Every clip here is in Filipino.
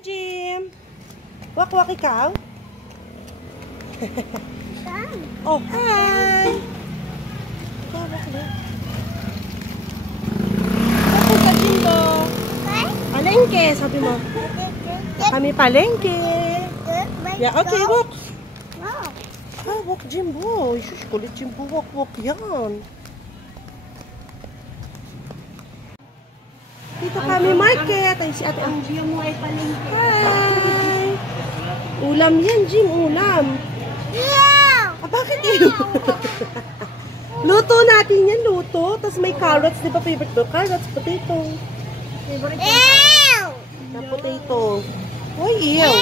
Jim! Wak-wak ikaw? Oh, hi! Wak-wak na. Wak ka, Jimbo. Palengke, sabi mo. Kami palengke. Yeah, okay, walk. Ah, walk, Jimbo. Shush, kulit Jimbo. Walk yan. Dito kami market. Ay, si ate ang Jim mo ay palengke. Hi! Ulam yan, Jim. Ulam. Ah, bakit yun? Luto natin yan, luto. Tapos may carrots. Di ba favorite mo? Carrots, potato. Favorite na potato. Uy, ew.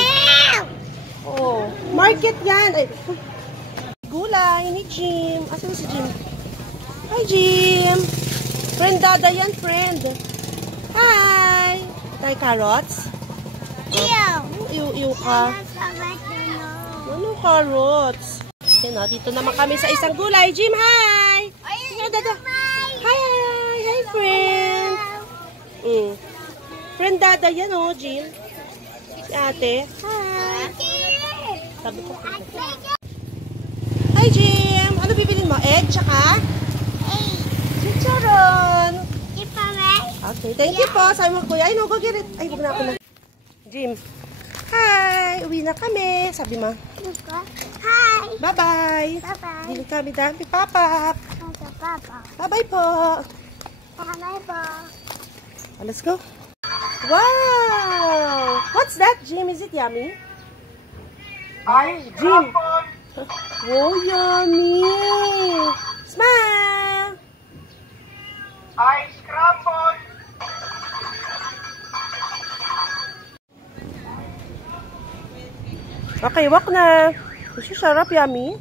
Oh, market yan. Ay, gulay ni Jim. Asan si Jim? Hi, Jim. Friend dada yan, friend. Hi. Tayo carrots? Ew ka. Ano carrots? Yan o, dito naman kami sa isang gulay. Jim, hi! Hi, friend. Friend dada yan o, Jim. Si ate. Hi. Sabi ko. Hi, Jim. Ano bibilin mo? Egg, tsaka? Chicharon. Okay, thank you po. Sabi mo, kuya. Ay, no, go get it. Ay, huwag na ako na. Jim. Hi. Uwi na kami. Sabi mo. Hi. Bye-bye. Bye-bye. Dili kami dami, Papa. Bye-bye po. Bye-bye po. Let's go. Wow! What's that, Jim? Is it yummy? Jim. Oh, yummy. Smile. Ice scramble. Okay, walk na. Sarap, yummy.